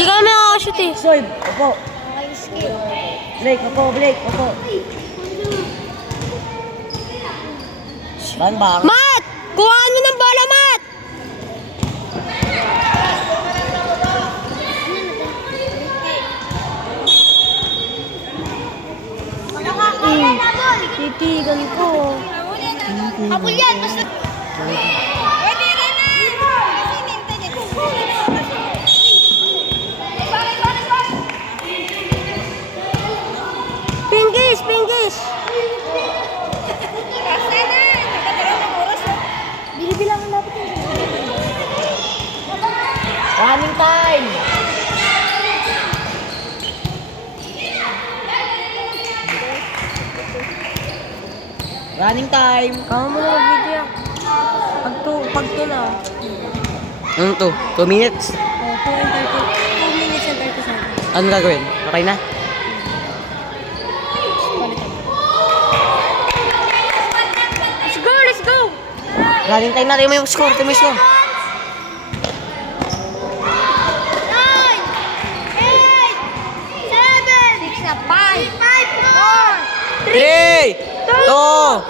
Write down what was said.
Di kami makakashoot eh. Soy, opo. Blake, opo, Blake, opo. Bang. Mat! Kuhaan mo ng bola, Mat! Titigan ko. Habol yan! Basta... Pinggis! Binibilangan dapat yun. Running time! Running time! Kama mo na mag-video. Pag to na. Ano to? 2 minutes? 2 minutes and 30 seconds. Ano gagawin? Okay na? Let's go! Running time na. Tayo mo yung score. 9, 8, 7, 6, 5, 4, 3, 2,